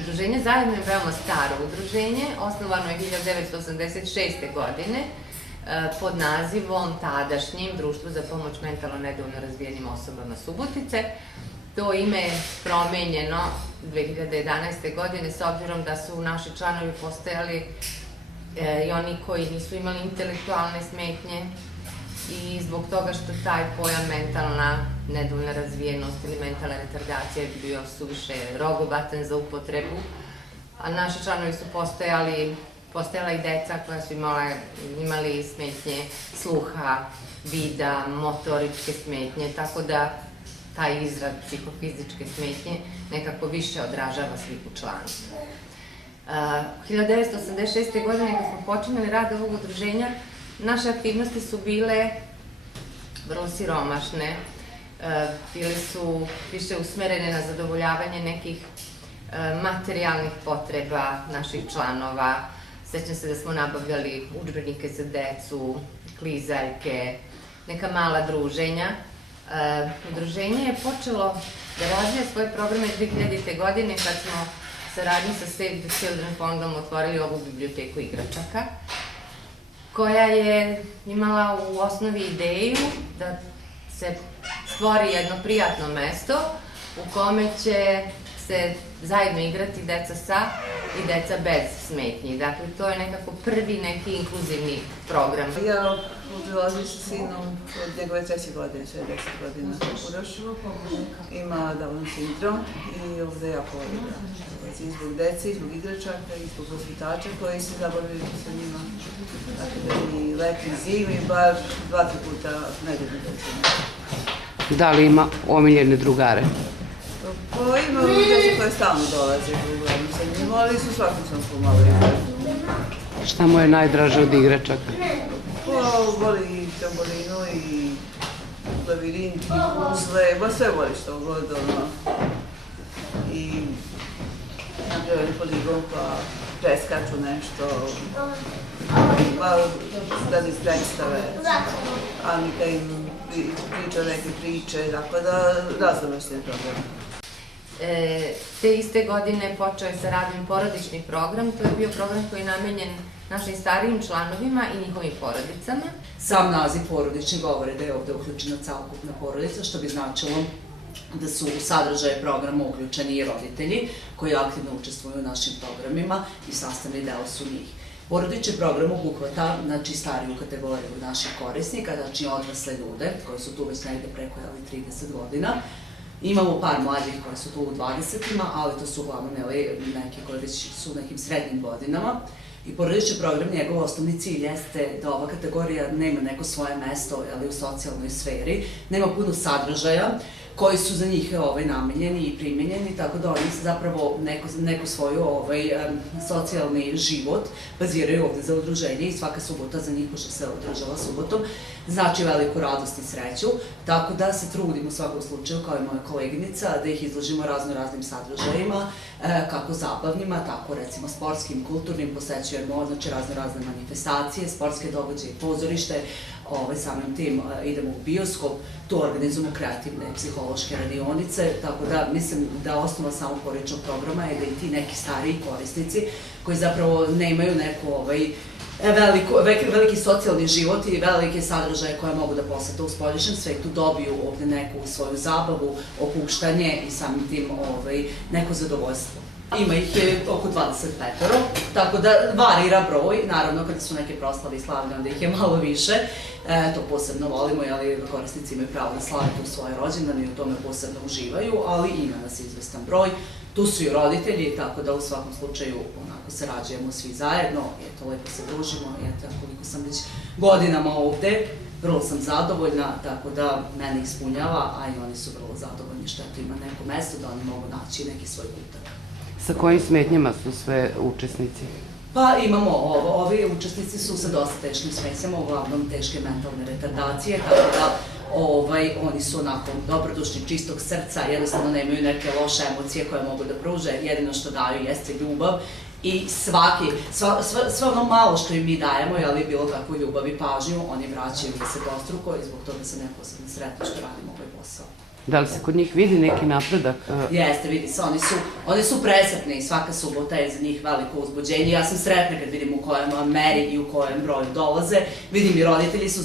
Udruženje Zajedno je veoma staro udruženje, osnovano je 1986. godine pod nazivom tadašnjim Društvo za pomoć mentalno nedovoljno razvijenim osobama Subotice. To ime je promenjeno 2011. godine s obzirom da su naši članovi postojali i oni koji nisu imali intelektualne smetnje i zbog toga što taj pojam mentalna nedovoljna razvijenost ili mentalna retardacija je bio suviše rogobatan za upotrebu, a naši članovi su postojala i deca koja su imali smetnje sluha, vida, motoričke smetnje, tako da taj izraz psihofizičke smetnje nekako više odražava sliku članstva. 1986. godine kad smo počinjali rad ovog udruženja, naše aktivnosti su bile vrlo siromašne, bile su više usmerene na zadovoljavanje nekih materijalnih potreba naših članova. Sećam se da smo nabavljali udžbenike za decu, klizaljke, neka mala druženja. Udruženje je počelo da razvija svoje programe 2000. godine kad smo saradnji sa Save the Children fondom otvorili ovu biblioteku igračaka, koja je imala u osnovi ideju da se stvori jedno prijatno mesto u kome će se zajedno igrati deca sa i deca bez smetnji. Dakle, to je nekako prvi neki inkluzivni program. Ja obilazim sa sinom od njegove 3. godine, 10 godina Uroš. Ima Down sindrom i ovde jako volim da i zbog dece, i zbog igračaka, i zbog vaspitača koji se zabavljaju sa njima. Tako da i leti zim i bar 2-3 puta nedeljno dođemo. Da li ima omiljene drugare? Pa ima djeca koje stalno dolaze uglavnom sa njima, ali su svakom sam pomalo igrati. Šta mu je najdraže od igračaka? Pa voli i trambolinu i labirint i puzle, ba sve voli što god, I napravili poligon pa preskaču nešto, radi predstave, Anika im priča neke priče, tako da raznovrstne programe. Te iste godine počeo je sa radom porodični program. To je bio program koji je namenjen našim starijim članovima i njihovim porodicama. Sam naziv porodični govore da je ovde uključena celokupna porodica, što bi značilo da su u sadržaje programa uključeni i roditelji koji aktivno učestvuju u našim programima i sastavni deo su njih. Porodični program obuhvata stariju kategoriju naših korisnika, znači odrasle ljude koji su tu već negde preko 30 godina. Imamo par mlađih koji su tu u 20-ima, ali to su uglavnom neki koji već su u nekim srednjim godinama. I porodični program, njegov osnovni cilj jeste da ova kategorija nema neko svoje mesto u socijalnoj sferi, nema puno sadržaja koji su za njih namenjeni i primenjeni, tako da oni zapravo neko svoj socijalni život baziraju ovde za udruženje i svaka subota za njih, pošto se održava subotom, znači veliku radost i sreću, tako da se trudimo u svakom slučaju, kao i moja koleginica, da ih izložimo raznim sadržajima, kako zabavnima, tako recimo sportskim, kulturnim, posećujemo razne manifestacije, sportske događaje, pozorište, samim tim idemo u bioskop, tu organizujemo kreativne psihološke radionice, tako da mislim da osnova samog porodičnog programa je da i ti neki stariji korisnici koji zapravo nemaju neku veliki socijalni život i velike sadržaje koje mogu da posete u spoljašnjem svetu, dobiju ovde neku svoju zabavu, opuštanje i samim tim neko zadovoljstvo. Ima ih je oko 25, tako da varira broj, naravno kada su neke proslave i slavlje, onda ih je malo više, to posebno volimo, korisnici imaju pravo da slave tu svoje rođendane i u tome posebno uživaju, ali ima nas izvestan broj. Tu su i roditelji, tako da u svakom slučaju onako sarađujemo svi zajedno, lepo se družimo, koliko sam već godinama ovde, vrlo sam zadovoljna, tako da mene ispunjava, a i oni su vrlo zadovoljni što ima neko mesto da oni mogu naći neki svoj kutak. Sa kojim smetnjama su sve učesnici? Pa imamo ovi učesnici su sa dosta teškim smetnjama, uglavnom teške mentalne retardacije, tako da oni su onako dobrodušni, čistog srca, jednostavno nemaju neke loše emocije koje mogu da pruže, jedino što daju jeste ljubav i sve ono malo što im mi dajemo, bilo kakvu ljubav i pažnju, oni vraćaju da se dostruko i zbog toga sam neposredno sretna što radimo ovaj posao. Da li se kod njih vidi neki napredak? Jeste, vidi se, oni su presretni i svaka subota je za njih veliko uzbuđenje. Ja sam sretna kad vidim u kojem meri i u kojem broju dolaze. Vidim i roditelji su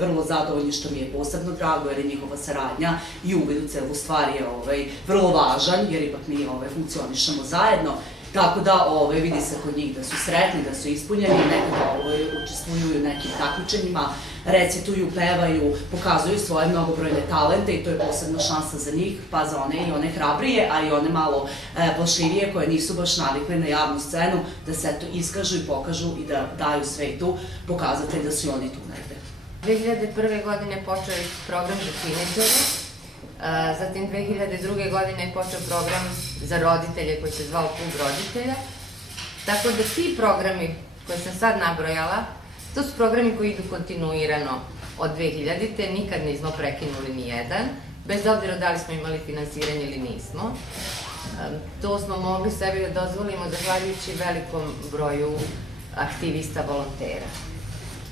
vrlo zadovoljni, što mi je posebno drago, jer je njihova saradnja i uvid u celu stvar je vrlo važan, jer ipak mi funkcionišemo zajedno. Tako da vidi se kod njih da su sretni, da su ispunjeni, nekada učestvuju u nekim takmičenjima, recituju, pevaju, pokazuju svoje mnogobrojne talente i to je posebna šansa za njih, pa za one i one hrabrije, a i one malo plašljivije koje nisu baš navikle na javnu scenu, da se eto iskažu i pokažu i da daju svetu pokazatelj da su i oni tu negde. 2001. godine počeo je program za tineđere, zatim 2002. godine je počeo program za roditelje koji se zvao Klub roditelja. Tako da ti programi koje sam sad nabrojala, to su programi koji idu kontinuirano od 2000-te, nikad nismo prekinuli ni jedan, bez obzira da li smo imali finansiranje ili nismo. To smo mogli sebi da dozvolimo zahvaljujući velikom broju aktivista, volontera.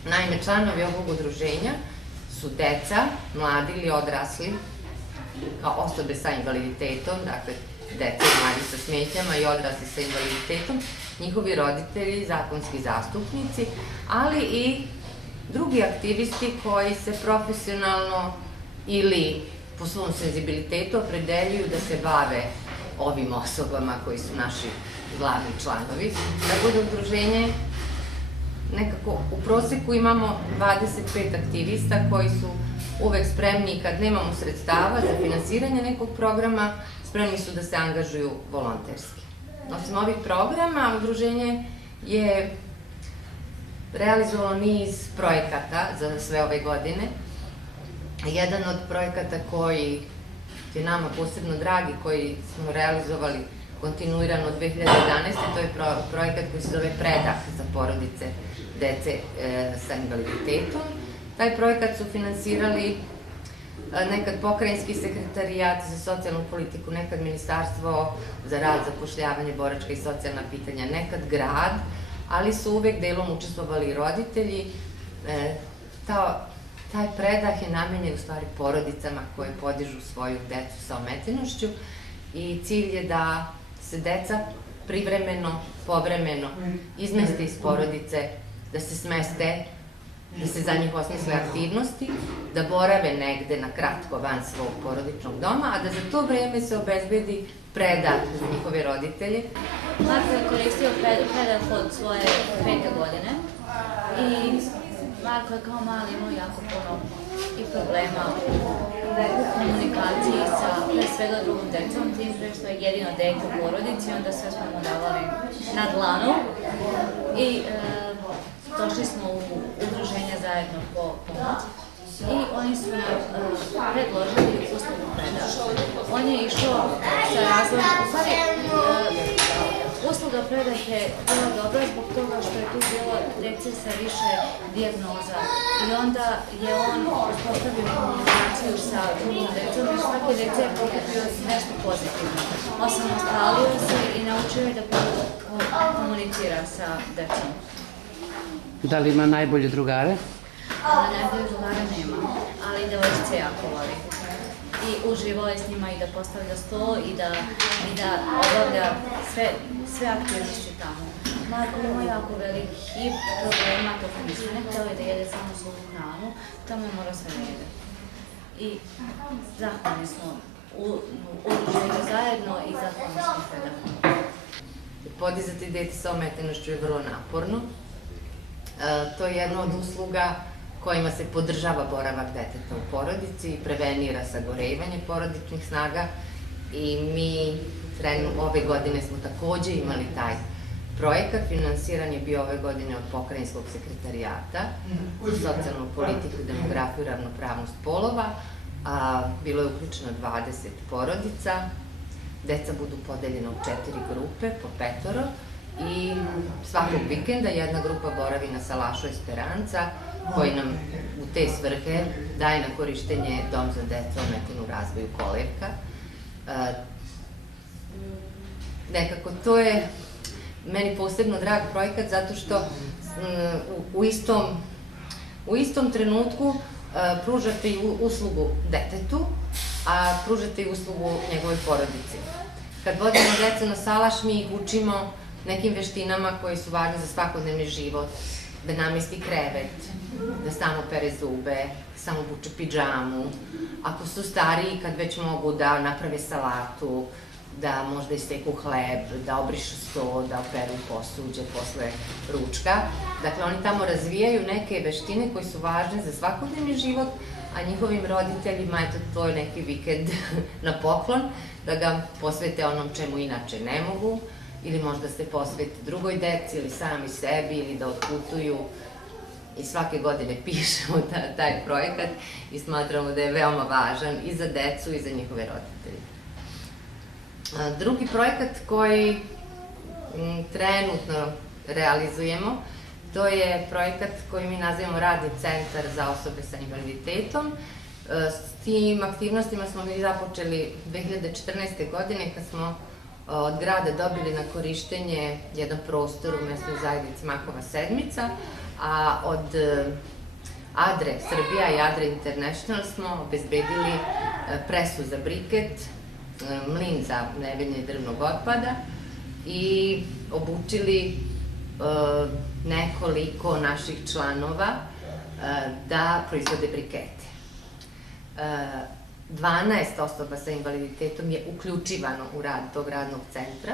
Naime, članovi ovog udruženja su deca, mladi ili odrasli, kao osobe sa invaliditetom, dakle, deca i mladi sa smetnjama i odrasli sa invaliditetom, njihovi roditelji, zakonski zastupnici, ali i drugi aktivisti koji se profesionalno ili po svom senzibilitetu opredeljuju da se bave ovim osobama koji su naši glavni članovi. Tako da udruženje nekako u proseku imamo 25 aktivista koji su uvek spremni kad nemamo sredstava za finansiranje nekog programa, spremni su da se angažuju volonterski. Osim ovih programa, udruženje je realizovalo niz projekata za sve ove godine. Jedan od projekata koji je nama posebno dragi, koji smo realizovali kontinuirano od 2011. to je projekat koji se zove Predah za porodice dece sa invaliditetom. Taj projekat su finansirali nekad Pokrajinski sekretarijat za socijalnu politiku, nekad Ministarstvo za rad, zapošljavanje, boračka i socijalna pitanja, nekad grad, ali su uvek delom učestvovali i roditelji. Taj predah je namenjen u stvari porodicama koje podižu svoju decu sa ometenošću i cilj je da se deca privremeno, povremeno izmeste iz porodice, da se smeste, da se za njih osmisle aktivnosti, da borave negde na kratko van svog porodičnog doma, a da za to vreme se obezbedi predah za njihove roditelje. Marko je koristio predah od svoje 5. godine i Marko je kao mali imao jako puno i problema u komunikaciji sa pre svega drugom decom, tim pre što je jedino dete u porodici, onda sve smo mu davali na dlanu i došli smo u udruženje zajedno po pomoć i oni su nam predložili uslugu predaha. On je išao sa razvojem, u stvari usluga predah je bila dobra zbog toga što je tu bilo dece sa više dijagnoza i onda je on uspostavio komunikaciju sa drugim decom i svake dece je pokupio nešto pozitivno. Osamostalio se i naučio je da komunicira sa decom. Da li ima najbolje drugare? Najbolje drugara nema, ali devojčice jako voli. I uživao je s njima i da postavlja sto i da obavlja sve aktivnosti tamo. Marko ima jako veliki problema tokom ishrane, htio je da jede samo svoju hranu, tamo je morao sve da jede. I zahvalni smo udruženju zajedno i zahvalni smo predahom. Podizati dete sa ometenošću je vrlo naporno. To je jedna od usluga kojima se podržava boravak deteta u porodici i prevenira sagorevanje porodičnih snaga i mi ove godine smo takođe imali taj projekat. Finansiran je bio ove godine od Pokrajinskog sekretarijata za socijalnu politiku, demografiju i ravnopravnost polova. Bilo je uključeno 20 porodica, deca budu podeljena u 4 grupe, po 5 i svakog vikenda jedna grupa boravi na Salašu Esperanca, koji nam u te svrhe daje na korištenje Dom za decu ometenu u razvoju Kolevka. Nekako to je meni posebno drag projekat zato što u istom trenutku pružate i uslugu detetu, a pružate i uslugu njegovoj porodici. Kad vodimo decu na salaš, mi ih učimo nekim veštinama koje su važne za svakodnevni život, da namesti krevet, da samo pere zube, samo buče pidžamu, ako su stariji, kad već mogu da naprave salatu, da možda isteku hleb, da obrišu sto, da operu posuđe posle ručka. Dakle, oni tamo razvijaju neke veštine koje su važne za svakodnevni život, a njihovim roditeljima, eto, to je neki vikend na poklon, da ga posvete onom čemu inače ne mogu, ili možda se posvete drugoj deci, ili sami sebi, ili da otputuju. I svake godine pišemo taj projekat i smatramo da je veoma važan i za decu i za njihove roditelje. Drugi projekat koji trenutno realizujemo, to je projekat koji mi nazivamo Radni centar za osobe sa invaliditetom. S tim aktivnostima smo mi započeli 2014. godine kad smo od grada dobili na korištenje jedan prostor u mesnoj zajednici Makova sedmica, a od Adre Srbija i Adre International smo obezbedili presu za briket, mlin za nevenje drvnog otpada i obučili nekoliko naših članova da proizvode brikete. 12 osoba sa invaliditetom je uključivano u rad tog radnog centra,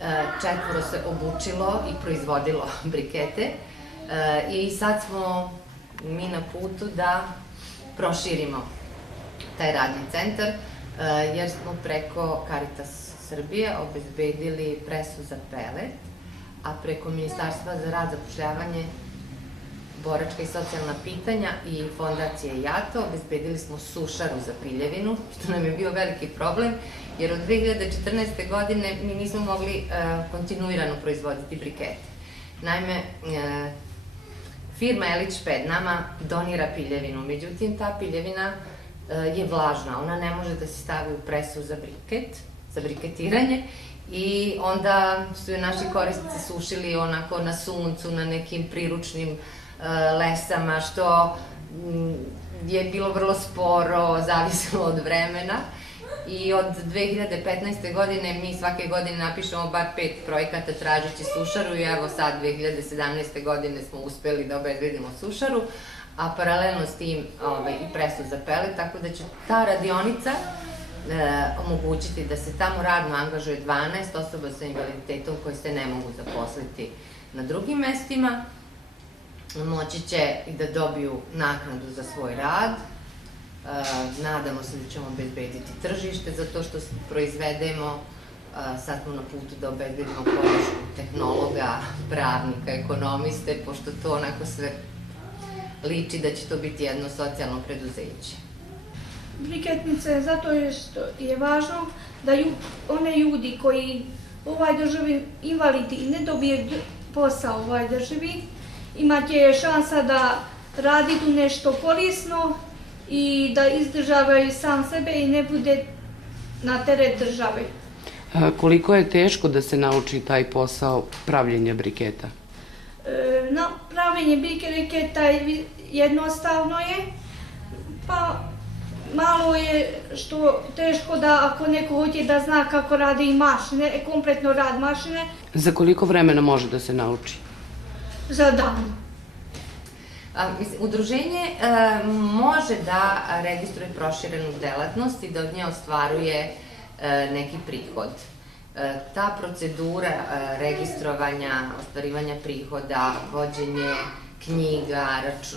4 se obučilo i proizvodilo brikete i sad smo mi na putu da proširimo taj radni centar, jer smo preko Caritas Srbije obezbedili presu za pelet, a preko Ministarstva za rad, zapošljavanje, boračka i socijalna pitanja i fondacije JATO obezbedili smo sušaru za piljevinu, što nam je bio veliki problem, jer od 2014. godine mi nismo mogli kontinuirano proizvoditi brikete. Naime, firma Elić Šped nama donira piljevinu, međutim ta piljevina je vlažna, ona ne može da se stavi u presu za briket, za briketiranje, i onda su je naši korisnici sušili onako na suncu, na nekim priručnim lesama, što je bilo vrlo sporo, zavisilo od vremena. I od 2015. godine mi svake godine napišemo bar 5 projekata tražeći sušaru i evo sad 2017. godine smo uspeli da obezbedimo sušaru, a paralelno s tim i presu za pelet, tako da će ta radionica omogućiti da se tamo radno angažuje 12 osoba sa invaliditetom koje se ne mogu zaposliti na drugim mestima. Moći će i da dobiju naknadu za svoj rad. Nadamo se da ćemo obezbediti tržište za to što proizvedemo. Sad smo na putu da obezbedimo podršku tehnologa, pravnika, ekonomiste, pošto to onako sve liči da će to biti jedno socijalno preduzeće. Briketnice zato je važno da one ljudi koji u ovoj državi invalidi i ne dobije posao u ovoj državi, imate šansa da raditu nešto korisno i da izdržavaju sam sebe i ne bude na teret države. Koliko je teško da se nauči taj posao pravljenja briketa? Pravljenje briketa jednostavno je, pa malo je što teško da ako neko hoće da zna kako rade i mašine, kompletno rad mašine. Za koliko vremena može da se nauči? Za dan. Udruženje može da registruje proširenu delatnost i da od nje ostvaruje neki prihod. Ta procedura registrovanja, ostvarivanja prihoda, vođenje knjiga,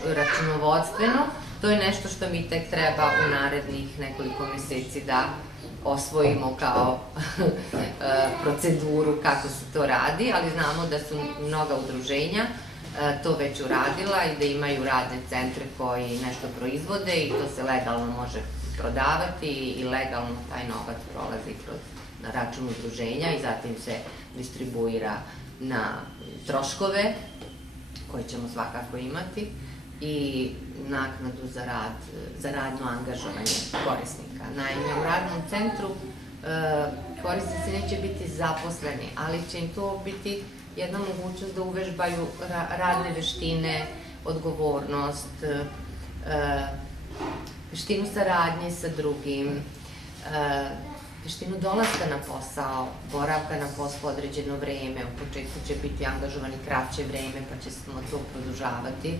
računovodstveno, to je nešto što mi tek treba u narednih nekoliko meseci da osvojimo kao proceduru kako se to radi, ali znamo da su mnoga udruženja to već uradila i da imaju radne centre koji nešto proizvode i to se legalno može prodavati i legalno taj novac prolazi na račun udruženja i zatim se distribuira na troškove koje ćemo svakako imati i naknadu za radno angažovanje korisnika. Naime, u radnom centru korisnici neće biti zaposleni, ali će im to biti jedna mogućnost da uvežbaju radne veštine, odgovornost, veštinu saradnje sa drugim, veštinu dolaska na posao, boravka na poslu određeno vreme, u početku će biti angažovani kraće vreme pa će smo to produžavati.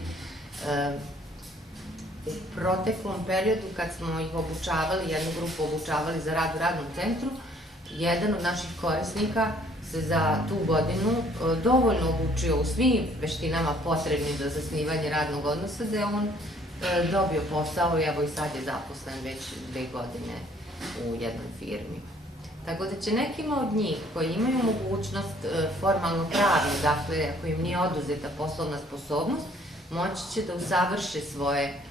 U proteklom periodu kad smo ih obučavali, jednu grupu obučavali za rad u radnom centru, jedan od naših korisnika se za tu godinu dovoljno obučio u svim veštinama potrebnim za zasnivanje radnog odnosa, da je on dobio posao i evo i sad je zaposlen već 2 godine u jednoj firmi. Tako da će nekima od njih koji imaju mogućnost formalno pravno, dakle ako im nije oduzeta poslovna sposobnost, moći će da usavrše svoje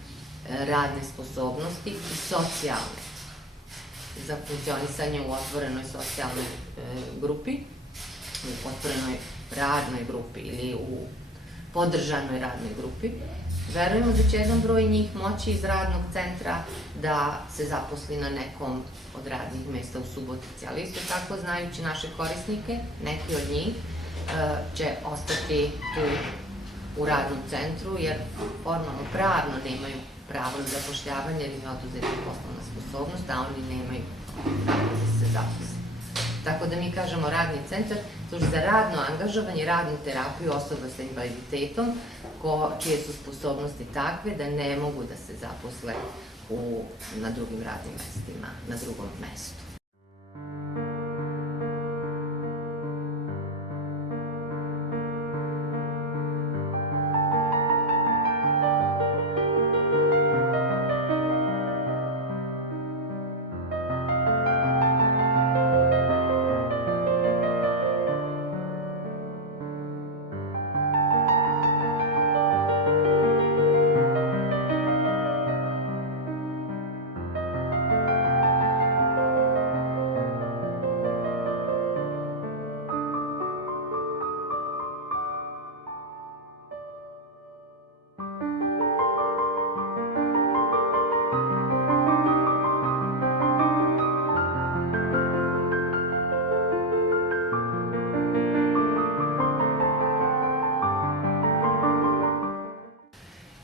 radne sposobnosti i socijalne za funkcionisanje u otvorenoj socijalnoj grupi, u otvorenoj radnoj grupi ili u podržanoj radnoj grupi. Verujemo da će jedan broj njih moći iz radnog centra da se zaposli na nekom od radnih mesta u Subotici, ali isto tako znajući naše korisnike, neki od njih će ostati tu u radnom centru jer formalno pravno nemaju pravo na zapošljavanje ili ne oduzeti poslovna sposobnost, a oni nemaju pravo da se zaposle. Tako da mi kažemo radni centar služi za radno angažovanje, radnu terapiju osoba sa invaliditetom čije su sposobnosti takve da ne mogu da se zaposle na drugim radnim mestima, na drugom mestu.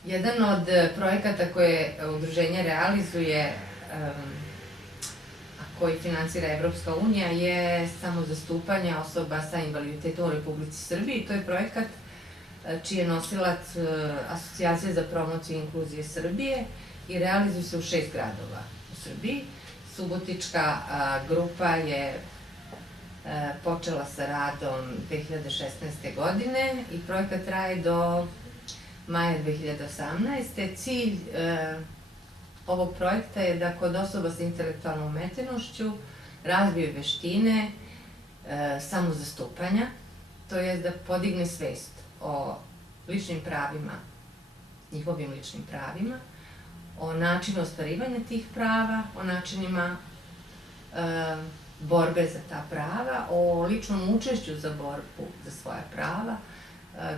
Jedan od projekata koje udruženje realizuje, a koji finansira Evropska unija, je samozastupanje osoba sa invaliditetom u Republici Srbiji. To je projekat čiji je nosilac Asocijacija za promociju inkluzije Srbije i realizuje se u 6 gradova u Srbiji. Subotička grupa je počela sa radom 2016. godine i projekat traje do maja 2018. Cilj ovog projekta je da kod osoba sa intelektualnom ometenošću razviju veštine samozastupanja, to je da podigne svest o ličnim pravima, njihovim ličnim pravima, o načinu ostvarivanja tih prava, o načinima borbe za ta prava, o ličnom učešću za borbu za svoja prava.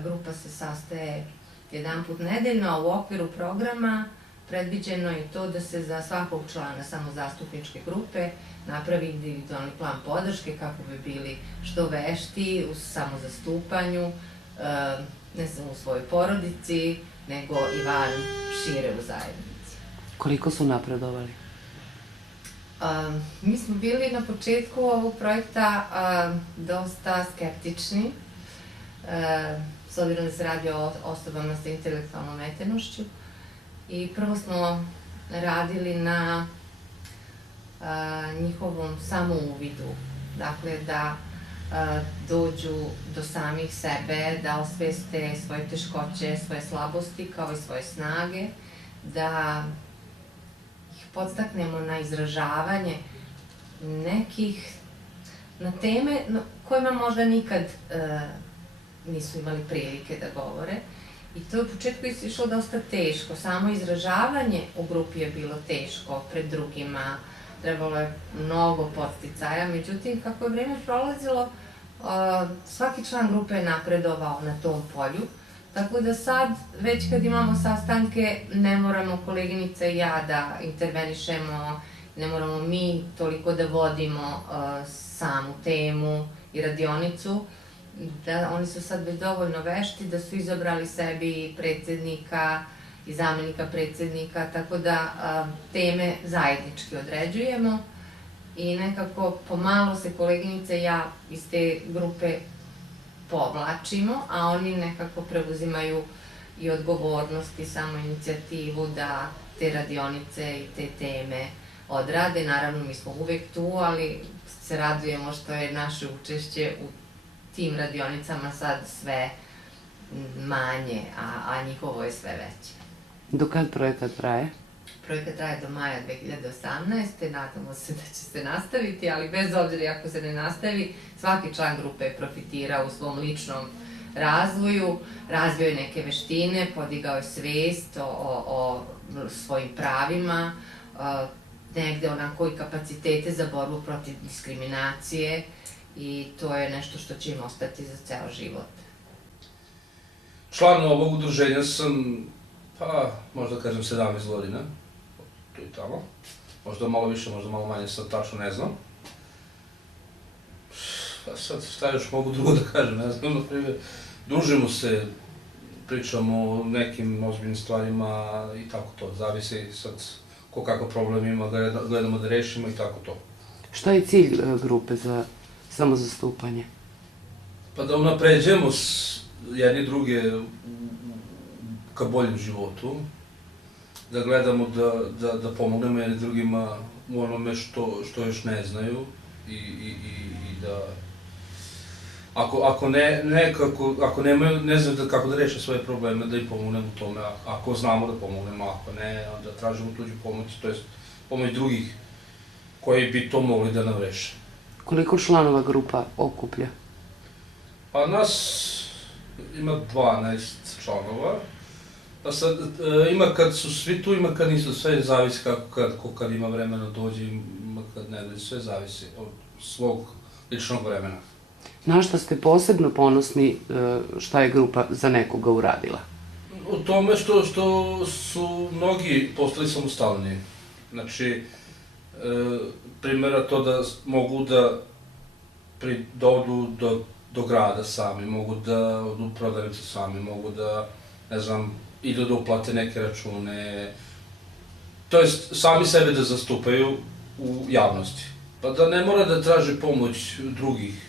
Grupa se sastaje jedan put nedeljno, a u okviru programa predviđeno je to da se za svakog člana samozastupničke grupe napravi individualni plan podrške kako bi bili što vešti u samozastupanju, ne samo u svojoj porodici, nego i van šire u zajednici. Koliko su napredovali? Mi smo bili na početku ovog projekta dosta skeptični, s obzirom da se radi o osobama sa intelektualnom ometenošću. I prvo smo radili na njihovom samouvidu, dakle da dođu do samih sebe, da osveste svoje teškoće, svoje slabosti kao i svoje snage, da ih podstaknemo na izražavanje nekih, na teme kojima možda nikad nisu imali prilike da govore. I to je u početku išlo dosta teško. Samo izražavanje u grupi je bilo teško pred drugima. Trebalo je mnogo podsticaja. Međutim, kako je vreme prolazilo, svaki član grupe je napredovao na tom polju. Tako da sad, već kad imamo sastanke, ne moramo koleginica i ja da intervenišemo, ne moramo mi toliko da vodimo samu temu i radionicu. Oni su sad već dovoljno vešti da su izabrali sebi predsjednika i zamjenika predsjednika, tako da teme zajednički određujemo i nekako pomalo se koleginice i ja iz te grupe povlačimo, a oni nekako preuzimaju i odgovornost i samo inicijativu da te radionice i te teme odrade. Naravno, mi smo uvek tu, ali se radujemo što je naše učešće u tim radionicama sad sve manje, a njihovo je sve veće. Do kad projekat traje? Projekat traje do maja 2018. Nadamo se da će se nastaviti, ali bez obzira ako se ne nastavi, svaki član grupe je profitirao u svom ličnom razvoju, razvio je neke veštine, podigao je svest o svojim pravima, negde onako i kapacitete za borbu protiv diskriminacije i to je nešto što će im ostati za ceo život. Član ovog udruženja sam, pa možda kažem 17 godina, tu i tamo. Možda malo više, možda malo manje, sad tačno ne znam. Pa sad šta još mogu drugo da kažem, ne znam, na primjer, družimo se, pričamo o nekim ozbiljnim stvarima i tako to, zavisi sad ko kakav problem ima, gledamo da rešimo i tako to. Šta je cilj grupe za samozastupanje? Pa da unapređujemo jedni druge ka boljem životu, da gledamo da pomognemo jedni drugima u onome što još ne znaju i da ako nemaju, ne znaju kako da reše svoje probleme, da im pomognemo u tome, ako znamo da pomognemo, ako ne, onda tražimo tuđu pomoć, to jest pomoć drugih koji bi to mogli da nam reše. Koliko članova grupa okuplja? Pa nas ima 12 članova, pa sad ima kad su svi tu, ima kad nisu, sve zavisi kako kad ima vremena dođe, ima kad ne dođe, sve zavisi od svog ličnog vremena. Na šta ste posebno ponosni šta je grupa za nekoga uradila? U tome što su mnogi postali samostalni. Znači, primjera to da mogu da odu do grada sami, mogu da odu u prodavnicu sami, mogu da, ne znam, idu da uplate neke račune. To jest, sami sebe da zastupaju u javnosti. Pa da ne mora da traži pomoć drugih,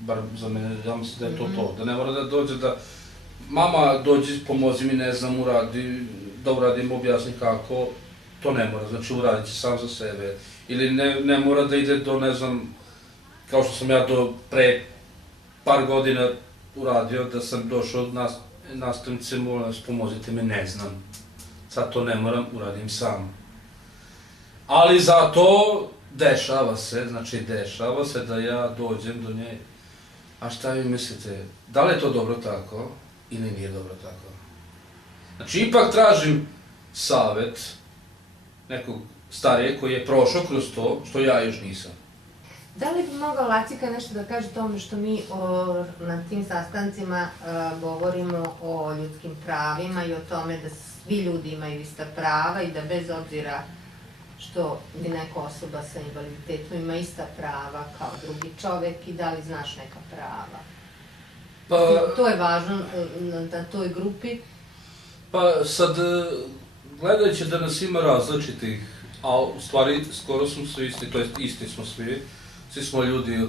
bar za mene, ja mislim da je to. Da ne mora da dođe da mama dođe, pomozi mi, ne znam, da uradim, objasni kako, to ne mora, znači uradit će sam za sebe. Ili ne mora da ide do, ne znam, kao što sam ja do pre par godina uradio, da sam došao od nastavnice, molim vas, pomozite mi, ne znam. Sad to ne moram, uradim sam. Ali zato dešava se da ja dođem do nje. A šta vi mislite, da li je to dobro tako ili nije dobro tako? Znači, ipak tražim savet nekog starijeg koji je prošao kroz to, što ja još nisam. Da li bi mogao Lacika nešto da kaže o tome što mi na tim sastancima govorimo o ljudskim pravima i o tome da svi ljudi imaju ista prava i da bez obzira što bi neka osoba sa invaliditetom ima ista prava kao drugi čovek i da li znaš neka prava? To je važno na toj grupi. Pa sad, gledajući da nas ima različitih, a u stvari skoro smo svi isti, to jest isti smo svi smo ljudi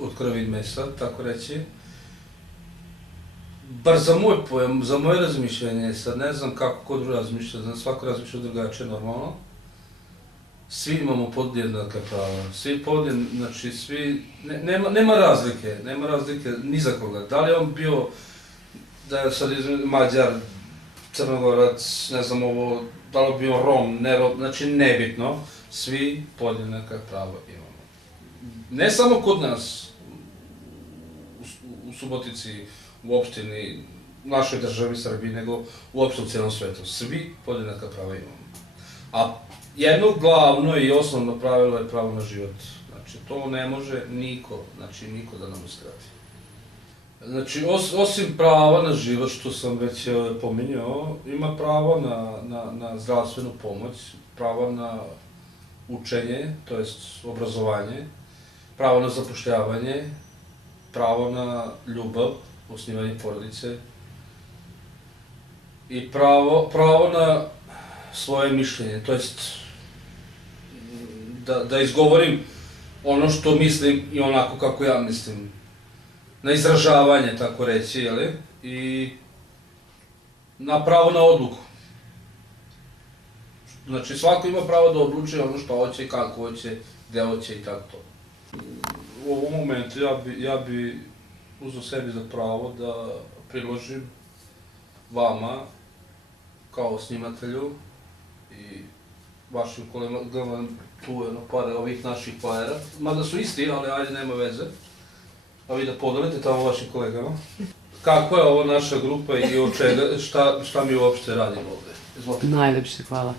od krvi i mesa, tako reći. Bar za moj pojam, za moje razmišljanje, sad ne znam kako ko drugo razmišlja, svako razmišlja drugačije, normalno. Svi imamo podjednaka prava, znači svi, nema razlike ni za koga. Da li je on bio, da je sad Mađar, Crnogorac, ne znam ovo, da li je bio Rom, ne Rom, znači nebitno, svi podjednaka prava imamo. Ne samo kod nas, u Subotici, u opštini, našoj državi Srbiji, nego uopšte u cijelom svetu. Svi podjednaka prava imamo. A jedno glavno i osnovno pravilo je pravo na život. Znači, to ne može niko da nam uskrati. Znači, osim prava na život, što sam već pominjao, ima pravo na zdravstvenu pomoć, pravo na učenje, to jest obrazovanje, pravo na zapošljavanje, pravo na ljubav, osnivanje porodice i pravo na svoje mišljenje, to jest da izgovorim ono što mislim i onako kako ja mislim, na izražavanje, tako reći, jeli? I na pravo na odluku. Znači, svako ima pravo da odluči ono što hoće, kako hoće, gde hoće i tako to. U ovom momentu ja bi uzeo sebi za pravo da priložim vama, kao snimatelju i vašim kolegama, tu je par ovih naših pajera, mada su isti, ali ajde, nema veze. A vi da podelite tamo vašim kolegama. Kako je ovo naša grupa i od čega, šta mi uopšte radimo ovde? Izvolite. Najlepše hvala.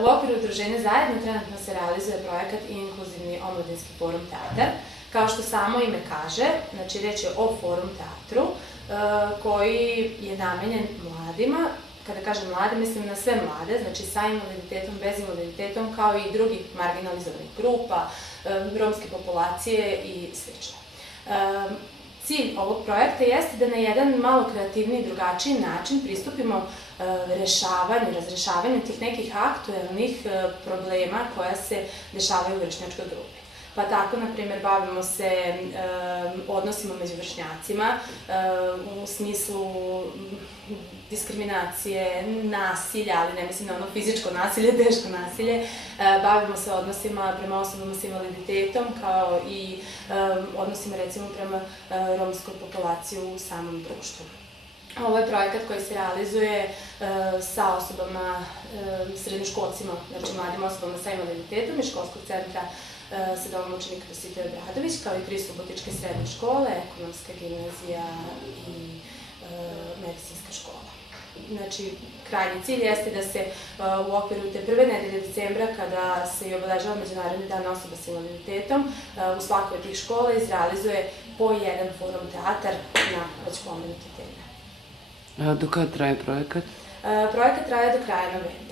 U okviru udruženja Zajedno trenutno se realizuje projekat Inkluzivni omladinski forum teatar. Kao što samo ime kaže, znači reč je o forum teatru koji je namenjen mladima. Kada kažem mlade, mislim na sve mlade, znači sa invaliditetom, bez invaliditetom, kao i drugih marginalizovanih grupa, romske populacije i sl. Cilj ovog projekta jeste da na jedan malo kreativniji i drugačiji način pristupimo razrešavanju tih nekih aktuelnih problema koja se dešavaju u vršnjačkoj grupi. Pa tako, na primjer, bavimo se odnosima među vršnjacima u smislu diskriminacije, nasilja, ali ne mislim na ono fizičko nasilje, teško nasilje. Bavimo se odnosima prema osobama s invaliditetom, kao i odnosima, recimo, prema romskoj populaciji u samom društvu. Ovo je projekat koji se realizuje sa osobama, srednjoškolcima, znači mladim osobama sa invaliditetom iz školskog centra sa domom učenika Dositej Obradović, kao i 3 subotičke srednje škole, ekonomska gimnazija i medicinska škola. Znači, krajnji cilj jeste da se u okviru te prve nedelje decembra, kada se i obeležava Međunarodni dan osoba s invaliditetom, u svakoj od tih škola izrealizuje po jedan forum teatar na već pomenuti teme. Do kada traje projekat? Projekat traje do kraja novembra.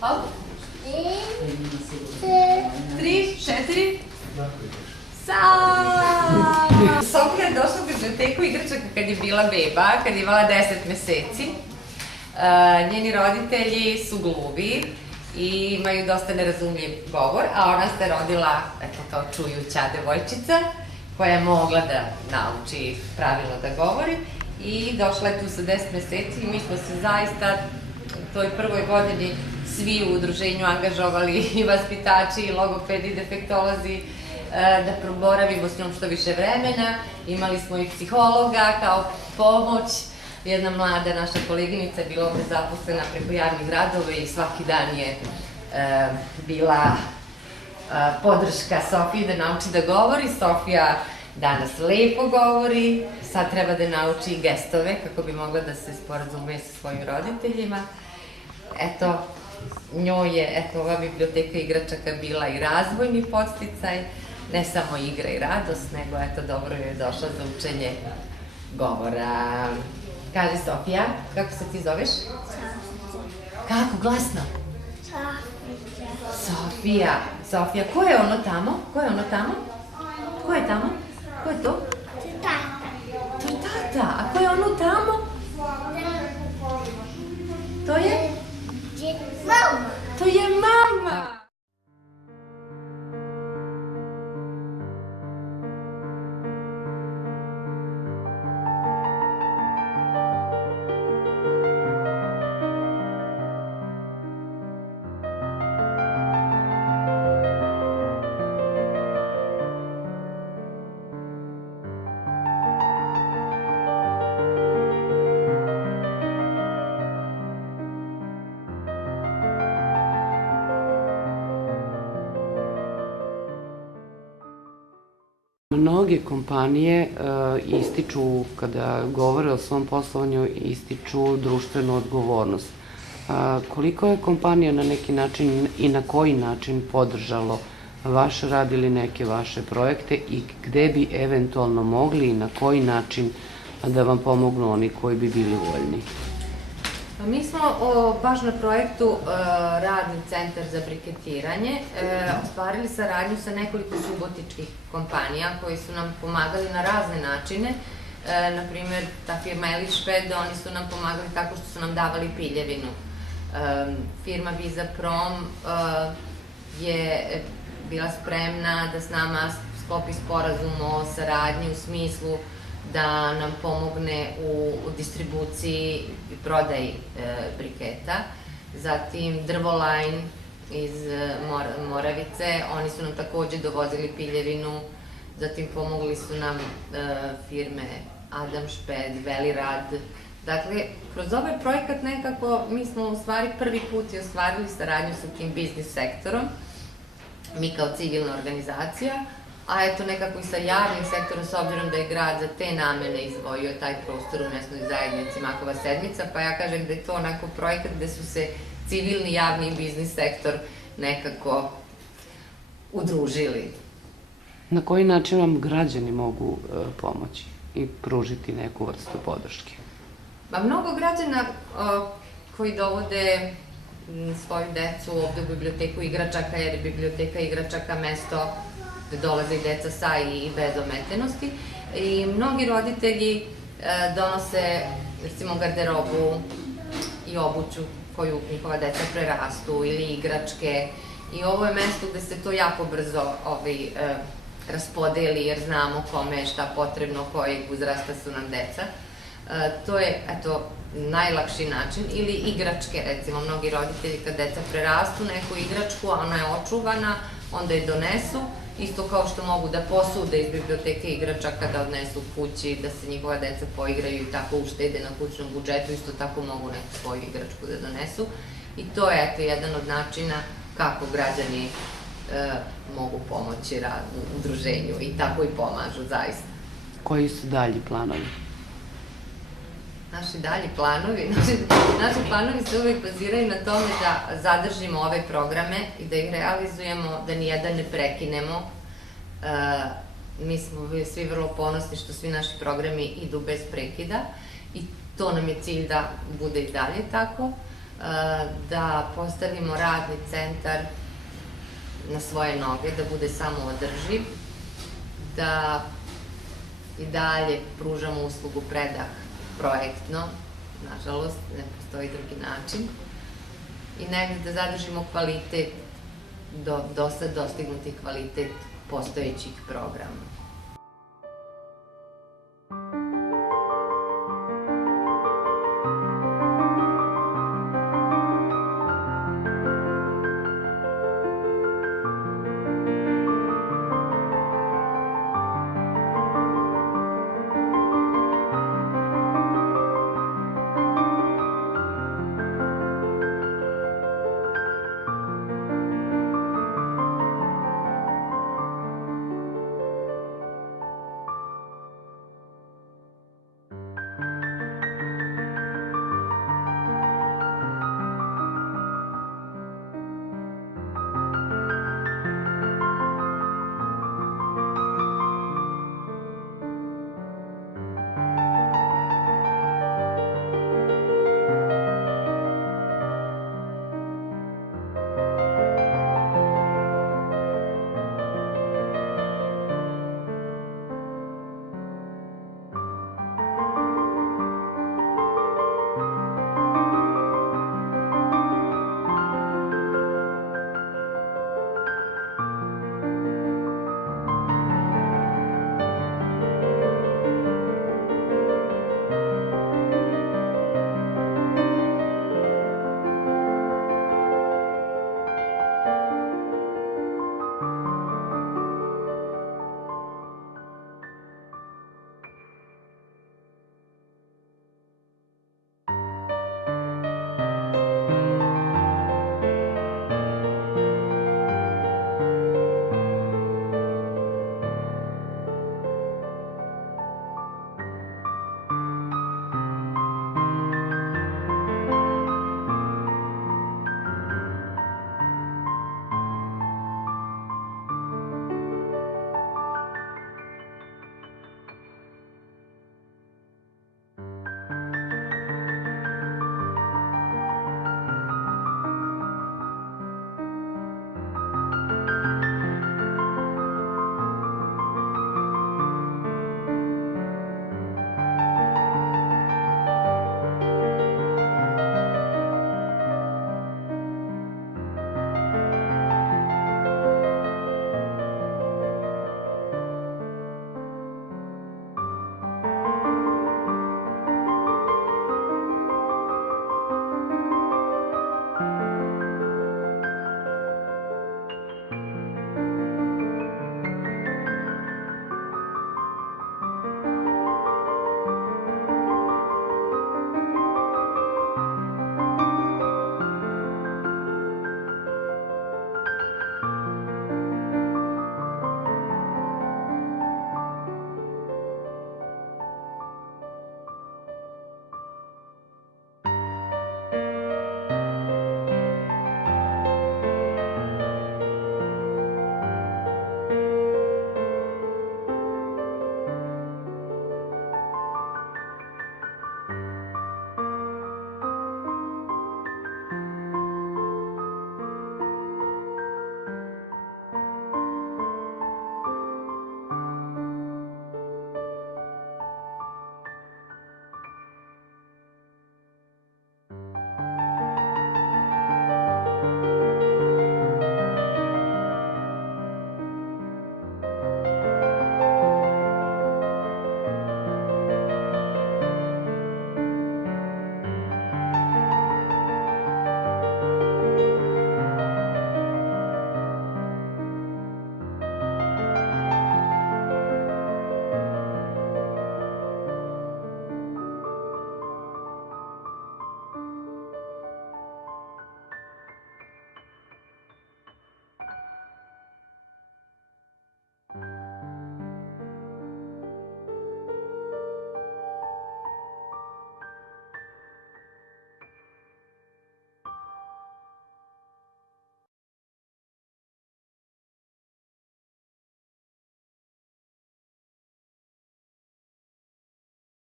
Hop. 3, 4. Sofija je došla u biblioteku igračaka kad je bila beba, kad je imala 10 meseci. Njeni roditelji su gluvi i imaju dosta nerazumljiv govor, a ona se rodila, eto, kao čujuća devojčica, koja je mogla da nauči pravilno da govori. I došla je tu sa 10 meseci i mi smo se zaista u toj prvoj godini svi u udruženju angažovali, i vaspitači, i logopedi, i defektolozi, da proboravimo s njom što više vremena. Imali smo i psihologa kao pomoć. Jedna mlada naša koleginica je bila ovde zaposlena preko javnih radova i svaki dan je bila podrška Sofiji da nauči da govori. Sofija danas lepo govori, sad treba da nauči gestove kako bi mogla da se sporazume sa svojim roditeljima. Eto, njoj je ova biblioteka igračaka bila i razvojni podsticaj, ne samo igra i radost, nego dobro joj je došla za učenje govora. Kaži Sofija, kako se ti zoveš? Kako, glasno? Sofija. Sofija, ko je ono tamo? Ko je ono tamo? Ko je tamo? Ko je to? To je tata. To je tata. A ko je ono tamo? To je? Mama. To je mama. Mnoge kompanije ističu, kada govore o svom poslovanju, ističu društvenu odgovornost. Koliko je kompanija na neki način i na koji način podržalo vaš rad ili neke vaše projekte i gde bi eventualno mogli i na koji način da vam pomognu oni koji bi bili voljni? Mi smo baš na projektu Radni centar za briketiranje ostvarili saradnju sa nekoliko subotičkih kompanija koji su nam pomagali na razne načine. Naprimer, ta firma Elišped, oni su nam pomagali tako što su nam davali piljevinu. Firma Visa Prom je bila spremna da s nama sklopi sporazum o saradnji u smislu da nam pomogne u distribuciji i prodaji briketa. Zatim Drvoline iz Moravice, oni su nam takođe dovozili piljevinu. Zatim pomogli su nam firme Adam Šped, Velirad. Dakle, kroz ovaj projekat nekako mi smo u stvari prvi put i ostvarili saradnju sa tim biznis sektorom, mi kao civilna organizacija, a eto nekako i sa javnim sektorom, s obzirom da je grad za te namene izdvojio taj prostor u mesnoj zajednici Makova sedmica, pa ja kažem da je to onako projekat gde su se civilni, javni i biznis sektor nekako udružili. Na koji način vam građani mogu pomoći i pružiti neku vrstu podrške? Mnogo građana koji dovode svoju decu ovde u biblioteku igračaka, jer je biblioteka igračaka mesto gde dolaze i deca sa i bez ometenosti. I mnogi roditelji donose, recimo, garderobu i obuću koju njihova deca prerastu ili igračke. I ovo je mesto gde se to jako brzo raspodeli, jer znamo kome je šta potrebno, kojeg uzrasta su nam deca. To je, eto, najlakši način. Ili igračke, recimo, mnogi roditelji kad deca prerastu neku igračku, a ona je očuvana, onda je donesu, isto kao što mogu da posude iz biblioteke igračaka, da odnesu kući, da se njihova deca poigraju i tako uštede na kućnom budžetu, isto tako mogu neku svoju igračku da donesu. I to je, eto, jedan od načina kako građani mogu pomoći u udruženju i tako i pomažu, zaista. Koji su dalji planovi? Naši dalji planovi, naši planovi se uvek baziraju na tome da zadržimo ove programe i da ih realizujemo, da nijedan ne prekinemo. Mi smo svi vrlo ponosni što svi naši programi idu bez prekida i to nam je cilj da bude i dalje tako. da postavimo radni centar na svoje noge, da bude samoodrživ, da i dalje pružamo uslugu predah projektno, nažalost, ne postoji drugi način, i negde da zadržimo kvalitet, do sad dostignuti kvalitet postojećih programa.